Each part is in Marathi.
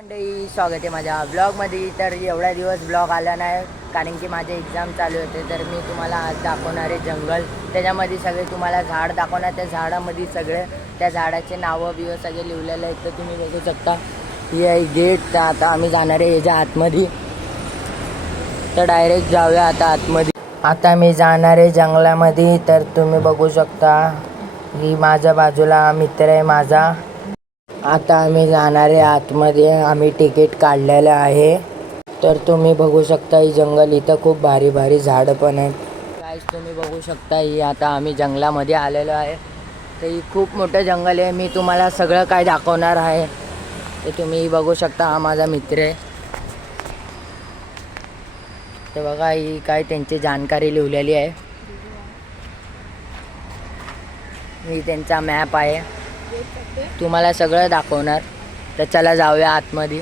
मंडळी, स्वागत आहे माझ्या ब्लॉगमध्ये. तर एवढ्या दिवस ब्लॉग आला नाही कारण की माझे एक्झाम चालू होते. तर मी तुम्हाला आज दाखवणार आहे जंगल. त्याच्यामध्ये सगळे तुम्हाला झाड दाखवणार. त्या झाडामध्ये सगळे त्या झाडाचे नावं बिवं सगळे लिहिलेले आहेत. तर तुम्ही बघू शकता. ही आहे गेट. तर आता आम्ही जाणार आहे याच्या आतमध्ये. तर डायरेक्ट जाऊया आता आतमध्ये. आता मी जाणार आहे जंगलामध्ये. तर तुम्ही बघू शकता ही माझ्या बाजूला मित्र आहे माझा. आता आम्ही जाणार आहे आतमध्ये. आम्ही तिकीट काढलेलं आहे. तर तुम्ही बघू शकता ही जंगल. इथं खूप भारी भारी झाडं पण आहेत. गाईस तुम्ही बघू शकता ही आता आम्ही जंगलामध्ये आलेलो आहे. तर ही खूप मोठं जंगल आहे. मी तुम्हाला सगळं काय दाखवणार आहे. ते तुम्ही बघू शकता. हा माझा मित्र आहे. तर बघा ही काय त्यांची जानकारी लिहिलेली आहे. ही त्यांचा मॅप आहे. तुम्हाला सगळं दाखवणार. तर चला जाऊया आतमध्ये.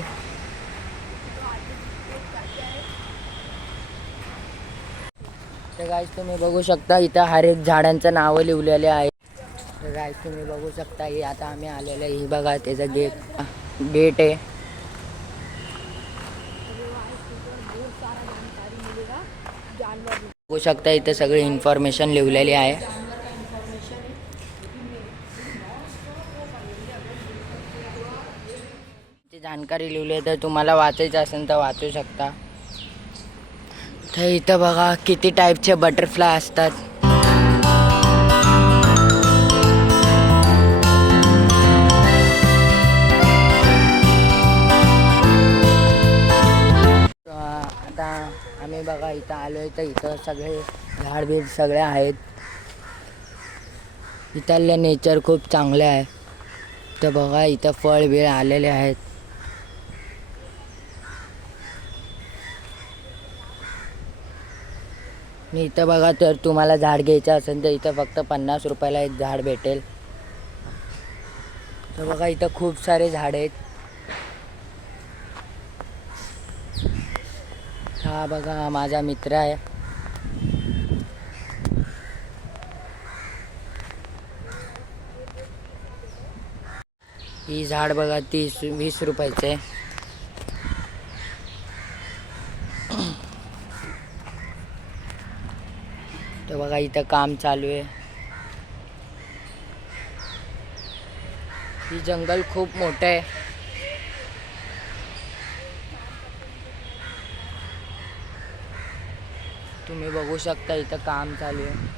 तर गाईस तुम्ही बघू शकता इथं हर एक झाडांचं नावं लिहिलेले आहे. तर गाईस तुम्ही बघू शकता ही आता आम्ही आलेलो आहे. ही बघा त्याचं गेट आहे. बघू शकता इथं सगळी इन्फॉर्मेशन लिहिलेली आहे. जानकारी लिहिली आहे. तर तुम्हाला वाचायचं असेल तर वाचू शकता. तर इथं बघा किती टाईपचे बटरफ्लाय असतात. आता आम्ही बघा इथं आलो आहे. तर इथं सगळे झाडबीड सगळे आहेत. इथले नेचर खूप चांगले आहे. तर बघा इथं फळ बिळ आलेले आहेत. मी इथं बघा तर तुम्हाला झाड घ्यायचं असेल तर इथं फक्त 50 रुपयाला एक झाड भेटेल. तर बघा इथं खूप सारे झाड आहेत. हा बघा हा माझा मित्र आहे. ही झाड बघा 20 रुपयाचं आहे. तर बघा इथं काम चालू आहे. ही जंगल खूप मोठं आहे. तुम्ही बघू शकता इथं काम चालू आहे.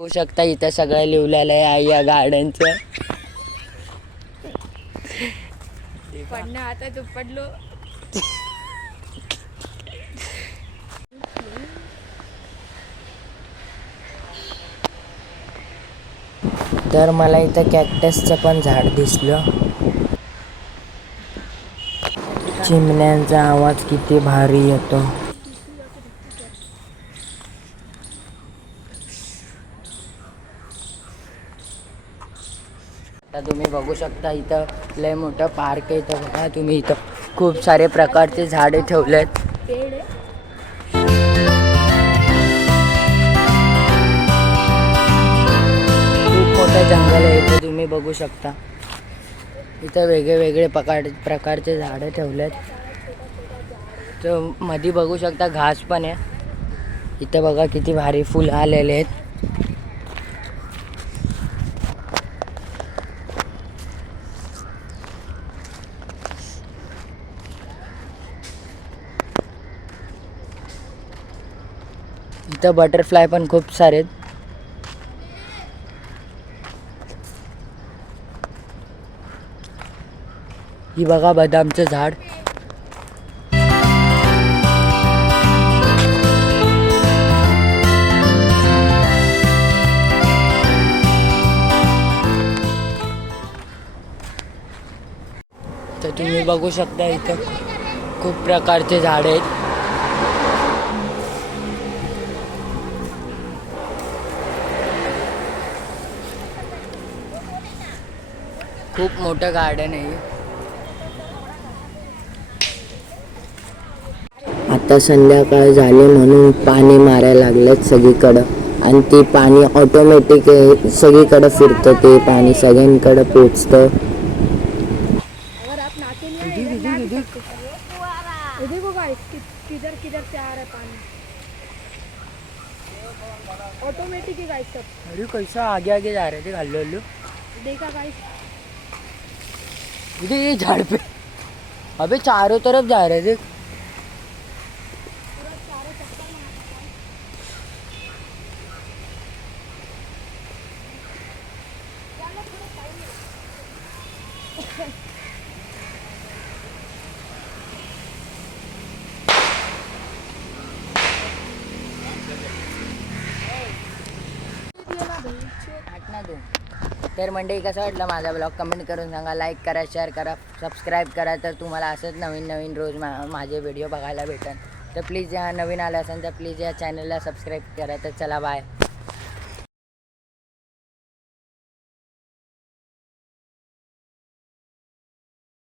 बघू शकता इथं सगळं लिहिलेलं आहे या गार्डनचं. पडणं आता तू पडलो. तर मला इथं कॅक्टसचं पण झाड दिसलं. चिमण्यांचा आवाज किती भारी येतो. आता तुम्ही बघू शकता इथं लय मोठं पार्क आहे. इथं बघा तुम्ही इथं खूप सारे प्रकारचे झाडे ठेवलेत. खूप मोठं जंगल आहे. इथं तुम्ही बघू शकता. इथं वेगळे प्रकारचे झाडं ठेवलेत. तर मध्ये बघू शकता घास पण आहे. इथं बघा किती भारी फुलं आलेले आहेत. इथं बटरफ्लाय पण खूप सारे आहेत. ही बघा बदामचं झाड. बघू शकता इथं खूप प्रकारचे झाड आहेत. खूप मोठं गार्डन आहे. आता संध्याकाळ झाली म्हणून पाणी मारायला लागलं सगळीकडं आणि ते पाणी ऑटोमॅटिक सगळीकडं फिरतं. ते पाणी सगळ्यांकडं पोचतं. अगर आप नहाते नहीं हैं इधर नहा भी सकते हो. ये देखो गाइस किधर किधर से आ रहा है पानी. ऑटोमेटिक है गाइस सब. अरे कैसा आगे आगे जा रहे थे हल्लू हल्लू. देखा गाइस. ये झाड़ पे अबे चारों तरफ जा रहे थे. तर मंडळी कसं वाटलं माझा ब्लॉग कमेंट करून सांगा. लाईक करा, शेअर करा, सबस्क्राईब करा. तर तुम्हाला असंच नवीन नवीन रोज माझे व्हिडिओ बघायला भेटेल. तर प्लीज या नवीन आला असेल तर प्लीज या चॅनलला सबस्क्राईब करा. तर चला बाय.